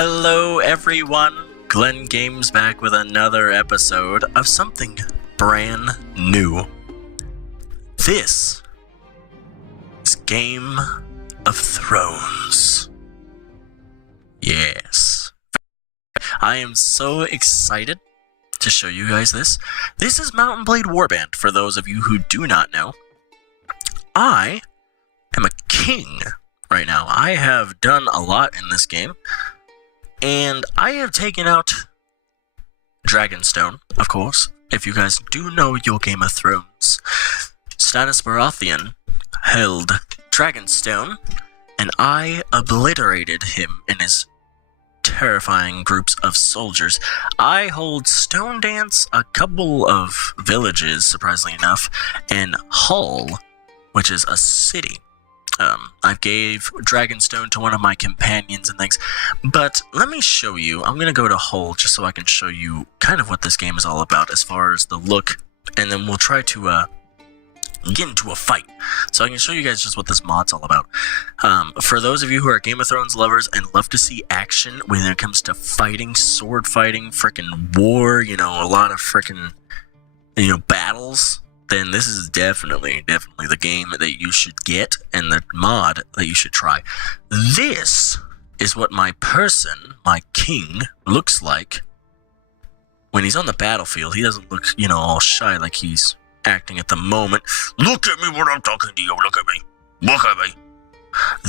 Hello everyone, Glenn Games back with another episode of something brand new. This is Game of Thrones. Yes. I am so excited to show you guys this. This is Mount & Blade Warband, for those of you who do not know. I am a king right now. I have done a lot in this game. And I have taken out Dragonstone, of course. If you guys do know your Game of Thrones, Stannis Baratheon held Dragonstone, and I obliterated him in his terrifying groups of soldiers. I hold Stone Dance, a couple of villages, surprisingly enough, and Hull, which is a city. I gave Dragonstone to one of my companions and things, but let me show you. I'm going to go to Hull just so I can show you kind of what this game is all about as far as the look, and then we'll try to get into a fight. So I can show you guys just what this mod's all about. For those of you who are Game of Thrones lovers and love to see action when it comes to fighting, sword fighting, frickin' war, you know, a lot of frickin', you know, battles, then this is definitely the game that you should get and the mod that you should try. This is what my person, my king, looks like when he's on the battlefield. He doesn't look, you know, all shy like he's acting at the moment. Look at me when I'm talking to you. Look at me. Look at me.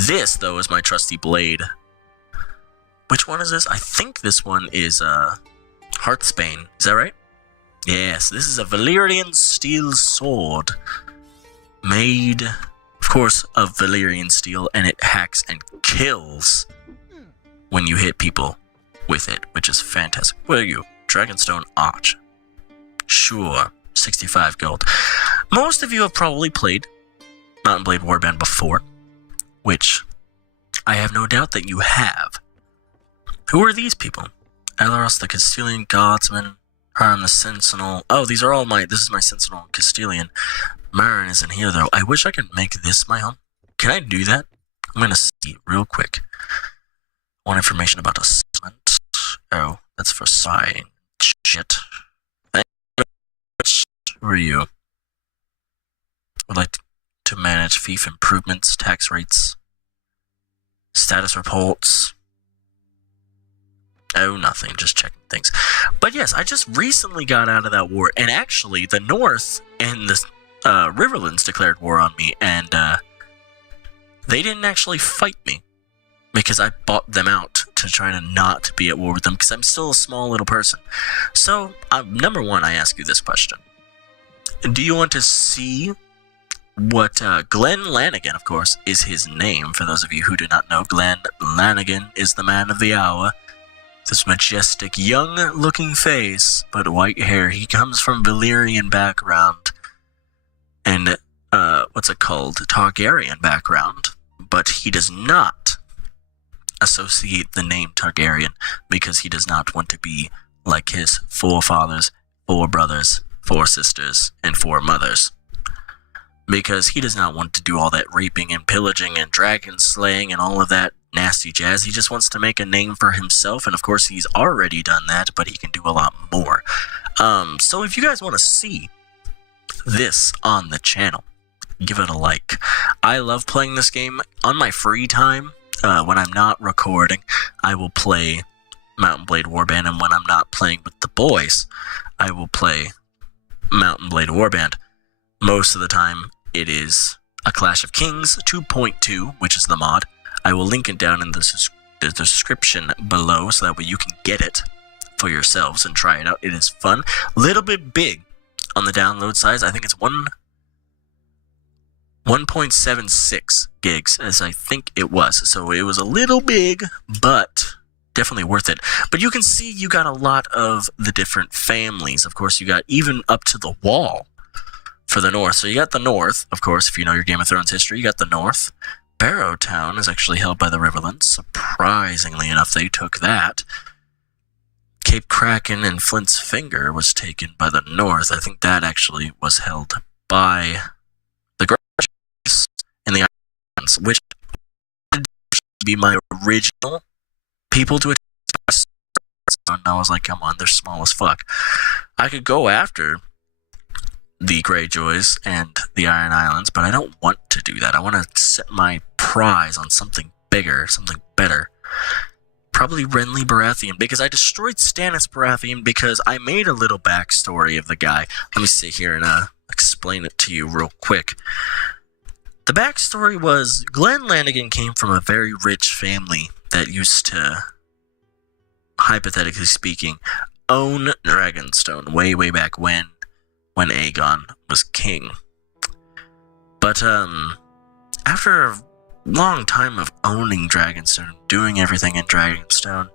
This, though, is my trusty blade. Which one is this? I think this one is Hearthbane. Is that right? Yes, this is a Valyrian steel sword, made, of course, of Valyrian steel, and it hacks and kills when you hit people with it, which is fantastic. What are you? Dragonstone Arch. Sure, 65 gold. Most of you have probably played Mount & Blade Warband before, which I have no doubt that you have. Who are these people? Elaros, the Castilian Guardsman, Harm the Sentinel. Oh, these are all this is my Sentinel Castilian. Marin isn't here, though. I wish I could make this my home. Can I do that? I'm going to see real quick. Want information about assessment. Oh, that's for sighing. Shit. Who are you? Would like to manage fief improvements, tax rates, status reports. Oh, nothing. Just checking things. But yes, I just recently got out of that war. And actually, the North and the Riverlands declared war on me. And they didn't actually fight me. Because I bought them out to try to not be at war with them. Because I'm still a small little person. So, number one, I ask you this question. Do you want to see what Glenn Lanigan, of course, is his name. For those of you who do not know, Glenn Lanigan is the man of the hour. This majestic, young-looking face, but white hair. He comes from Valyrian background, and, what's it called? Targaryen background, but he does not associate the name Targaryen, because he does not want to be like his forefathers, 4 brothers, 4 sisters, and 4 mothers. Because he does not want to do all that raping and pillaging and dragon slaying and all of that nasty jazz. He just wants to make a name for himself, and of course he's already done that, but he can do a lot more. So if you guys want to see this on the channel, give it a like. I love playing this game on my free time. When I'm not recording, I will play Mount & Blade Warband, and when I'm not playing with the boys, I will play Mount & Blade Warband. Most of the time, it is a Clash of Kings 2.2, which is the mod. I will link it down in the description below, so that way you can get it for yourselves and try it out. It is fun. A little bit big on the download size. I think it's 1.76 gigs, as I think it was. So it was a little big, but definitely worth it. But you can see you got a lot of the different families. Of course, you got even up to the wall for the North. So you got the North, of course, if you know your Game of Thrones history, you got the North. Barrowtown is actually held by the Riverlands. Surprisingly enough, they took that. Cape Kraken and Flint's Finger was taken by the North. I think that actually was held by the Grudges in the Islands, which would be my original people to attack and I was like, come on, they're small as fuck. I could go after the Greyjoys and the Iron Islands, but I don't want to do that. I want to set my prize on something bigger, something better. Probably Renly Baratheon, because I destroyed Stannis Baratheon because I made a little backstory of the guy. Let me sit here and explain it to you real quick. The backstory was Glenn Lanigan came from a very rich family that used to, hypothetically speaking, own Dragonstone way back when Aegon was king. But after a long time of owning Dragonstone, doing everything in Dragonstone,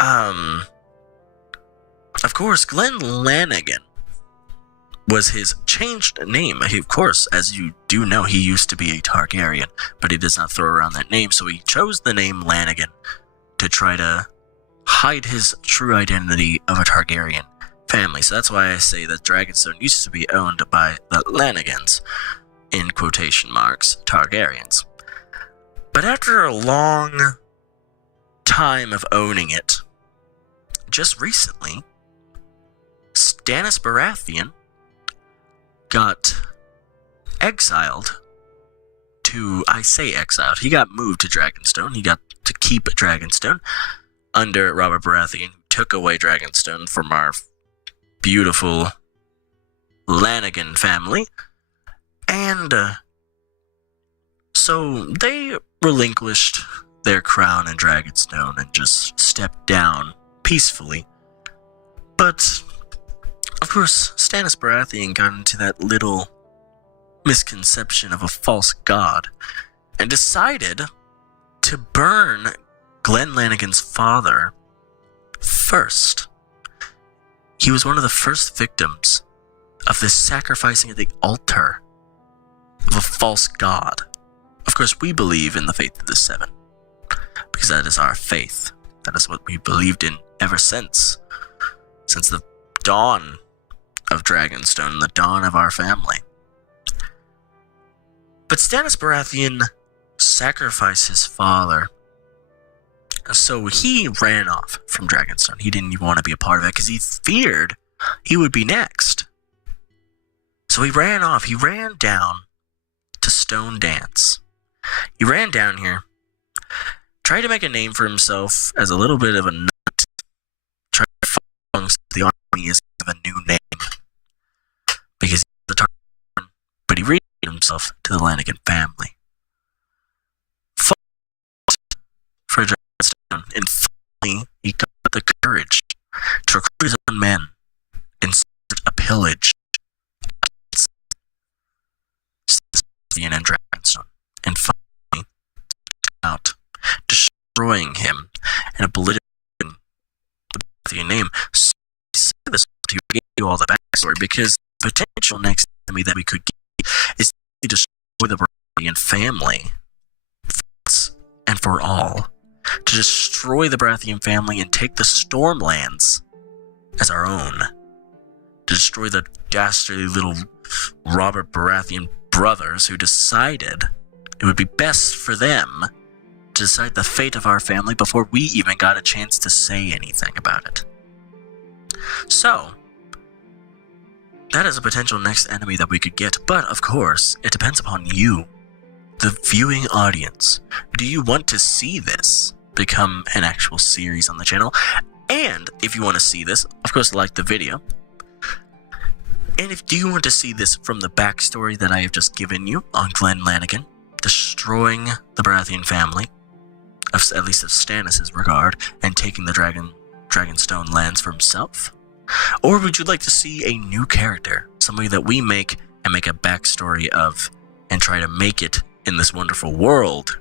of course, Glenn Lanigan was his changed name. He, of course, as you do know, he used to be a Targaryen, but he does not throw around that name, so he chose the name Lanigan to try to hide his true identity of a Targaryen family. So that's why I say that Dragonstone used to be owned by the Lanigans, in quotation marks, Targaryens. But after a long time of owning it, just recently, Stannis Baratheon got exiled to, I say exiled, he got moved to Dragonstone. He got to keep Dragonstone under Robert Baratheon, who took away Dragonstone from our beautiful Lanigan family. And so they relinquished their crown in Dragonstone and just stepped down peacefully. But of course, Stannis Baratheon got into that little misconception of a false god and decided to burn Glenn Lanigan's father first. He was one of the first victims of this sacrificing at the altar of a false god. Of course, we believe in the faith of the Seven, because that is our faith. That is what we believed in ever since the dawn of Dragonstone, the dawn of our family. But Stannis Baratheon sacrificed his father, so he ran off from Dragonstone. He didn't even want to be a part of it because he feared he would be next. So he ran off. He ran down to Stone Dance. He ran down here, tried to make a name for himself as a little bit of a nut, tried to fight amongst the army as a new name, because he was a Targaryen, but he renamed himself to the Lanigan family. Fought for Dragonstone, and finally he got the courage to recruit his own men and start a pillage and Dragonstone, and finally out, destroying him and obliterating the Baratheon name. So I said this to give you all the backstory because the potential next enemy that we could get is to destroy the Baratheon family once and for all. To destroy the Baratheon family and take the Stormlands as our own. To destroy the dastardly little Robert Baratheon brothers who decided it would be best for them to decide the fate of our family before we even got a chance to say anything about it. So, that is a potential next enemy that we could get, but of course, it depends upon you, the viewing audience. Do you want to see this become an actual series on the channel? And if you want to see this, of course, like the video. And do you want to see this from the backstory that I have just given you on Glenn Lanigan, destroying the Baratheon family, at least of Stannis' regard, and taking the Dragonstone lands for himself? Or would you like to see a new character, somebody that we make and make a backstory of, and try to make it in this wonderful world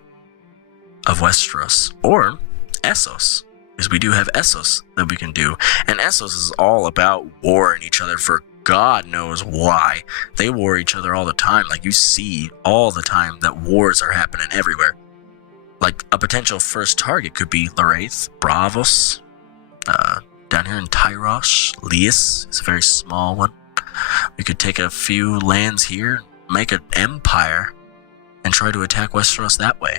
of Westeros? Or Essos, because we do have Essos that we can do, and Essos is all about warring each other for God knows why. They war each other all the time. Like, you see all the time that wars are happening everywhere. Like, a potential first target could be Leraith, Bravos, down here in Tyrosh. Leas is a very small one. We could take a few lands here, make an empire, and try to attack Westeros that way.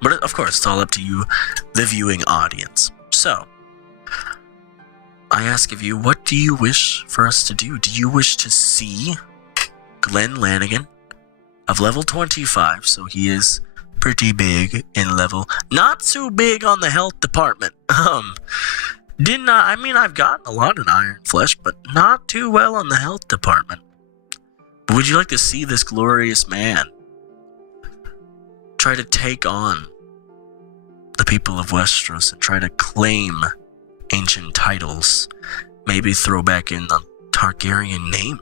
But of course, it's all up to you, the viewing audience. So, I ask of you, what do you wish for us to do? Do you wish to see Glenn Lanigan of level 25? So he is pretty big in level. Not so big on the health department. I've gotten a lot in Iron Flesh, but not too well on the health department. But would you like to see this glorious man try to take on the people of Westeros and try to claim ancient titles? Maybe throw back in the Targaryen name?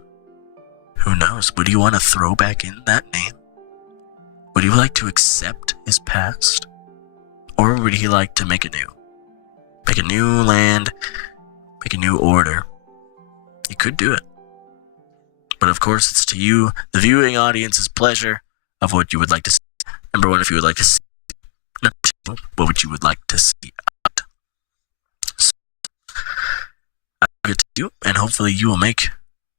Who knows? Would you want to throw back in that name? Would you like to accept his past? Or would he like to make a new? Make a new land, make a new order. You could do it. But of course, it's to you, the viewing audience's pleasure of what you would like to see. Number one, if you would like to see. Number two, what would you would like to see? So, I will get to you, and hopefully you will make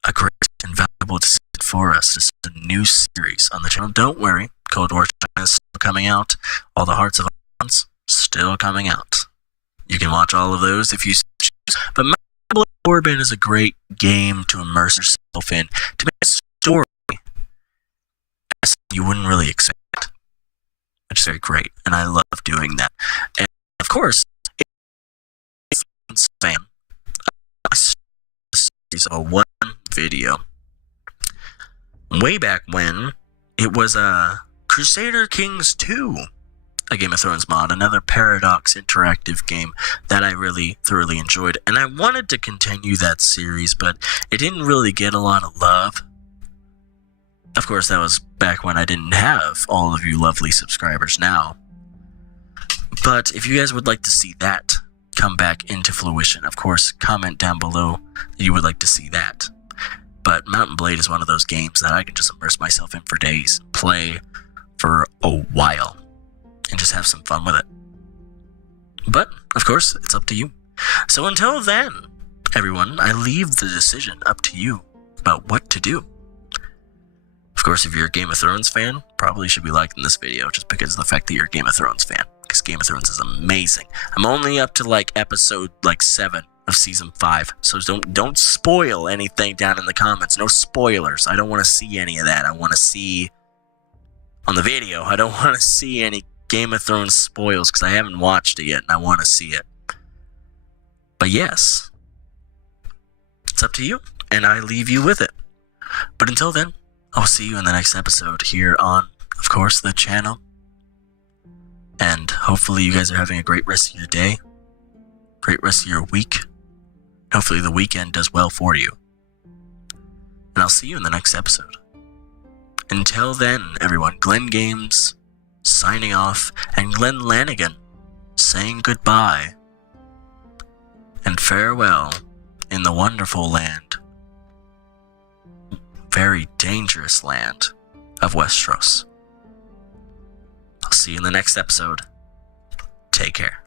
a great and valuable decision for us. This is a new series on the channel. Don't worry, Cold War China is still coming out. All the Hearts of Iron still coming out. You can watch all of those if you choose. But Warband is a great game to immerse yourself in, to make a story you wouldn't really expect, which is very great, and I love doing that. And of course, if you're a fan, I saw one video way back when it was Crusader Kings 2. A Game of Thrones mod, another Paradox interactive game that I really thoroughly enjoyed. And I wanted to continue that series, but it didn't really get a lot of love. Of course, that was back when I didn't have all of you lovely subscribers now. But if you guys would like to see that come back into fruition, of course, comment down below that you would like to see that. But Mount & Blade is one of those games that I can just immerse myself in for days, play for a while, and just have some fun with it. But, of course, it's up to you. So until then, everyone, I leave the decision up to you about what to do. Of course, if you're a Game of Thrones fan, probably should be liking this video just because of the fact that you're a Game of Thrones fan. Because Game of Thrones is amazing. I'm only up to episode 7 of season 5. So don't spoil anything down in the comments. No spoilers. I don't want to see any of that. I want to see on the video. I don't want to see any Game of Thrones spoils because I haven't watched it yet and I want to see it. But yes, it's up to you and I leave you with it. But until then, I'll see you in the next episode here on, of course, the channel. And hopefully you guys are having a great rest of your day, great rest of your week. Hopefully the weekend does well for you. And I'll see you in the next episode. Until then, everyone, Glenn Games signing off, and Glenn Lanigan saying goodbye and farewell in the wonderful land, very dangerous land of Westeros. I'll see you in the next episode. Take care.